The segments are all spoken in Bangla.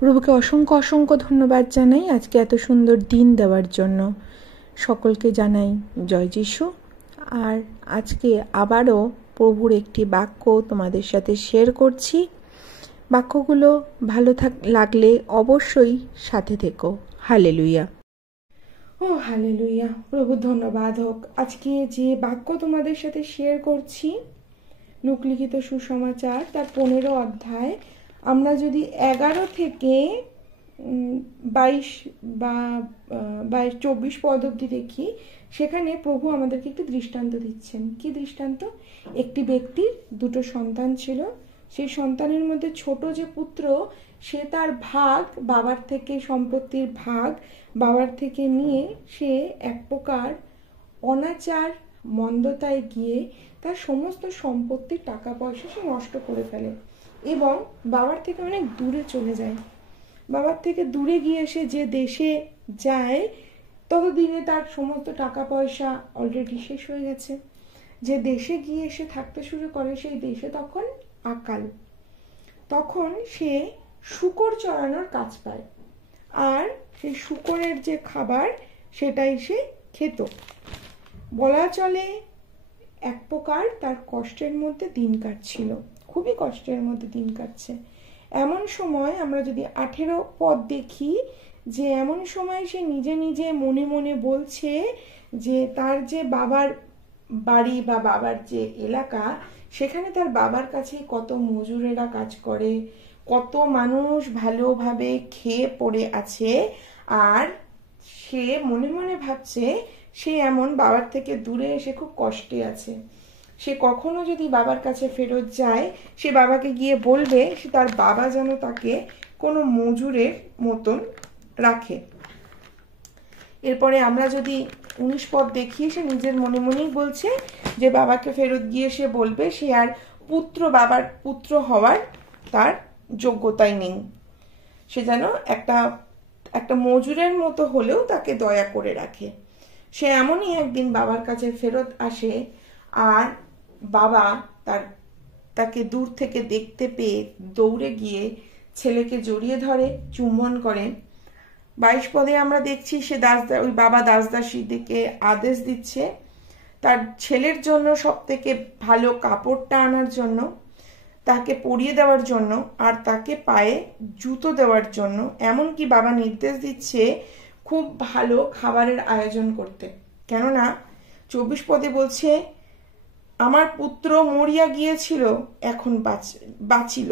প্রভুকে অসংখ্য অসংখ্য ধন্যবাদ জানাই আজকে এত সুন্দর দিন দেওয়ার জন্য। সকলকে জানাই জয় যিশু। আর আজকে আবারও প্রভুর একটি বাক্য তোমাদের সাথে শেয়ার করছি। বাক্যগুলো ভালো লাগলে অবশ্যই সাথে থেকো। হালেলুয়া। ও হালেলুয়া, প্রভু ধন্যবাদ হোক। আজকে যে বাক্য তোমাদের সাথে শেয়ার করছি, লোকলিখিত সুসমাচার তার 15 অধ্যায়, আমরা যদি 11 থেকে 22 বা 24 পদ অবধি দেখি, সেখানে প্রভু আমাদেরকে একটি দৃষ্টান্ত দিচ্ছেন। কি দৃষ্টান্ত? একটি ব্যক্তির 2 সন্তান ছিল। সেই সন্তানের মধ্যে ছোট যে পুত্র, সে তার ভাগ বাবার থেকে, সম্পত্তির ভাগ বাবার থেকে নিয়ে সে এক প্রকার অনাচার মন্দতায় গিয়ে তার সমস্ত সম্পত্তির টাকা পয়সা সে নষ্ট করে ফেলে এবং বাবার থেকে অনেক দূরে চলে যায়। বাবার থেকে দূরে গিয়ে সে যে দেশে যায়, ততদিনে তার সমস্ত টাকা পয়সা অলরেডি শেষ হয়ে গেছে। যে দেশে গিয়ে সে থাকতে শুরু করে, সেই দেশে তখন আকাল। তখন সে শূকর চড়ানোর কাজ পায়, আর সেই শূকরের যে খাবার সেটাই সে খেত। বলা চলে এক প্রকার তার কষ্টের মধ্যে দিন কাটছিল, খুবই কষ্টের মধ্যে দিন কাটছে। এমন সময় আমরা যদি 18 পদ দেখি, যে এমন সময় সে নিজে নিজে মনে মনে বলছে যে তার যে বাবার বাড়ি বা বাবার যে এলাকা, সেখানে তার বাবার কাছে কত মজুরেরা কাজ করে, কত মানুষ ভালোভাবে খেয়ে পড়ে আছে, আর সে মনে মনে ভাবছে সে এমন বাবার থেকে দূরে এসে খুব কষ্টে আছে। সে কখনো যদি বাবার কাছে ফেরত যায়, সে বাবাকে গিয়ে বলবে সে তার বাবা যেন তাকে কোনো মজুরের মতন রাখে। এরপরে আমরা যদি 19 পদ দেখি, সে নিজের মনে মনেই বলছে যে বাবাকে ফেরত গিয়ে সে বলবে সে আর বাবার পুত্র হওয়ার তার যোগ্যতাই নেই। সে যেন একটা মজুরের মতো হলেও তাকে দয়া করে রাখে। সে এমনই একদিন বাবার কাছে ফেরত আসে, আর বাবা তাকে দূর থেকে দেখতে পেয়ে দৌড়ে গিয়ে ছেলেকে জড়িয়ে ধরে, চুম্বন করে। 22 পদে আমরা দেখছি সে ওই বাবা দাসদাসীদেরকে আদেশ দিচ্ছে তার ছেলের জন্য সব থেকে ভালো কাপড়টা আনার জন্য, তাকে পরিয়ে দেওয়ার জন্য, আর তাকে পায়ে জুতো দেওয়ার জন্য। এমনকি বাবা নির্দেশ দিচ্ছে খুব ভালো খাবারের আয়োজন করতে, কেননা 24 পদে বলছে আমার পুত্র মরিয়া গিয়েছিল, এখন বাঁচিল।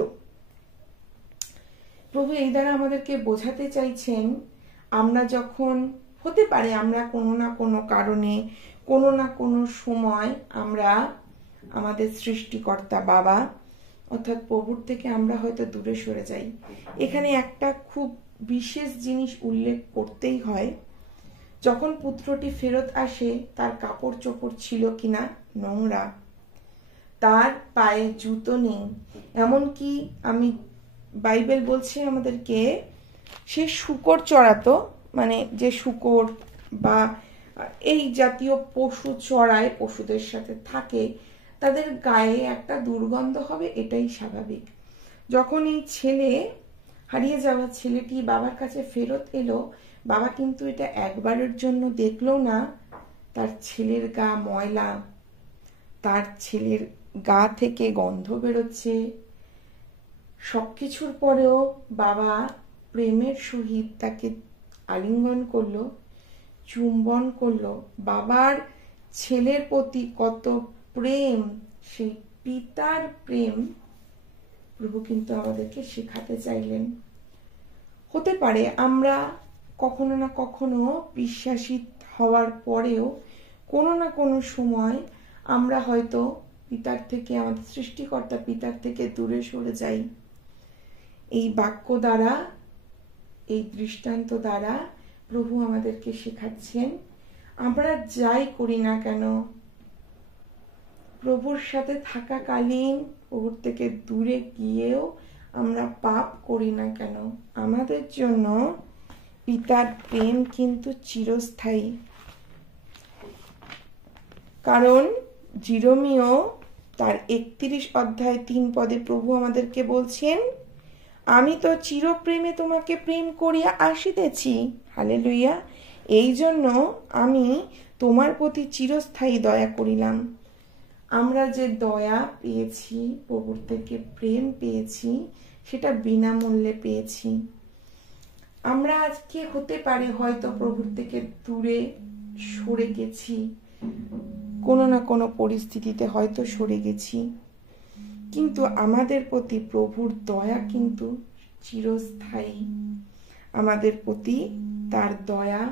প্রভু এই দ্বারা আমাদেরকে বোঝাতে চাইছেন, আমরা যখন হতে পারে আমরা কোনো না কোনো কারণে, কোনো না কোনো সময় আমরা আমাদের সৃষ্টিকর্তা বাবা অর্থাৎ প্রভুর থেকে আমরা হয়তো দূরে সরে যাই। এখানে একটা খুব বিশেষ জিনিস উল্লেখ করতেই হয়। যখন পুত্রটি ফেরত আসে, তার কাপড় চোপড় ছিল কিনা নোংরা, তার পায়ে জুতো নেই। এমনকি বাইবেল বলছে আমাদেরকে সে শূকর চড়াতো, মানে যে শূকর বা এই জাতীয় পশু চড়ায়, পশুদের সাথে থাকে, তাদের গায়ে একটা দুর্গন্ধ হবে, এটাই স্বাভাবিক। যখন এই হারিয়ে যাওয়া ছেলেটি বাবার কাছে ফেরত এলো, বাবা কিন্তু এটা একবারের জন্য দেখলো না তার ছেলের গা ময়লা, তার ছেলের গা থেকে গন্ধ বেরোচ্ছে। সবকিছুর পরেও বাবা প্রেমের সহিত তাকে আলিঙ্গন করলো, চুম্বন করলো। বাবার ছেলের প্রতি কত প্রেম, সেই পিতার প্রেম প্রভু কিন্তু আমাদেরকে শেখাতে চাইলেন। হতে পারে আমরা কখনো না কখনো বিশ্বাসী হওয়ার পরেও কোনো না কোনো সময় আমরা হয়তো পিতার থেকে, আমাদের সৃষ্টিকর্তা পিতার থেকে দূরে সরে যাই। এই বাক্য দ্বারা, এই দৃষ্টান্ত দ্বারা প্রভু আমাদেরকে শেখাচ্ছেন আমরা যাই করি না কেন, প্রভুর সাথে থাকাকালীন, প্রভুর থেকে দূরে গিয়েও আমরা পাপ করি না কেন, আমাদের জন্য পিতার প্রেম কিন্তু চিরস্থায়ী। কারণ জিরোমিও তার 31 অধ্যায় 3 পদে প্রভু আমাদেরকে বলছেন, আমি তো চিরপ্রেমে তোমাকে প্রেম করিয়া আসিতেছি। হালেলুয়া। এই জন্য আমি তোমার প্রতি চিরস্থায়ী দয়া করিলাম। আমরা যে দয়া পেয়েছি, প্রভুর থেকে প্রেম পেয়েছি, সেটা বিনামূল্যে পেয়েছি। আমরা আজকে হতে পারে হয়তো প্রভুর থেকে দূরে সরে গেছি, কোনো না কোনো পরিস্থিতিতে হয়তো সরে গেছি, কিন্তু আমাদের প্রতি প্রভুর দয়া কিন্তু চিরস্থায়ী। আমাদের প্রতি তার দয়া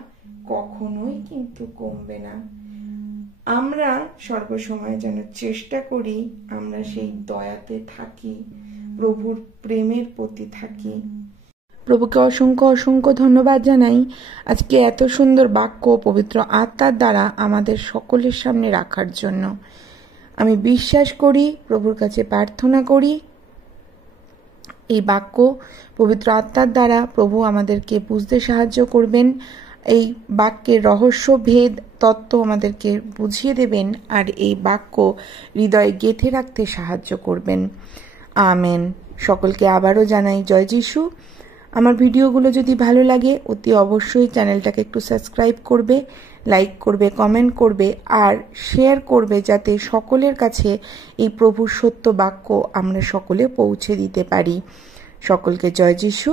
কখনোই কিন্তু কমবে না। আমরা সর্বসময় যেন চেষ্টা করি আমরা সেই দয়াতে থাকি, প্রভুর প্রেমের প্রতি থাকি। প্রভুকে অসংখ্য অসংখ্য ধন্যবাদ জানাই আজকে এত সুন্দর বাক্য পবিত্র আত্মার দ্বারা আমাদের সকলের সামনে রাখার জন্য। আমি বিশ্বাস করি, প্রভুর কাছে প্রার্থনা করি, এই বাক্য পবিত্র আত্মার দ্বারা প্রভু আমাদেরকে বুঝতে সাহায্য করবেন, এই বাক্যের রহস্য ভেদ তত্ত্ব আমাদেরকে বুঝিয়ে দেবেন, আর এই বাক্য হৃদয়ে গেঁথে রাখতে সাহায্য করবেন। আমেন। সকলকে আবারও জানাই জয় যিশু। আমার ভিডিওগুলো যদি ভালো লাগে অতি অবশ্যই চ্যানেলটাকে একটু সাবস্ক্রাইব করবে, লাইক করবে, কমেন্ট করবে আর শেয়ার করবে, যাতে সকলের কাছে এই প্রভুর সত্য বাক্য আমরা সকলে পৌঁছে দিতে পারি। সকলকে জয় যিশু।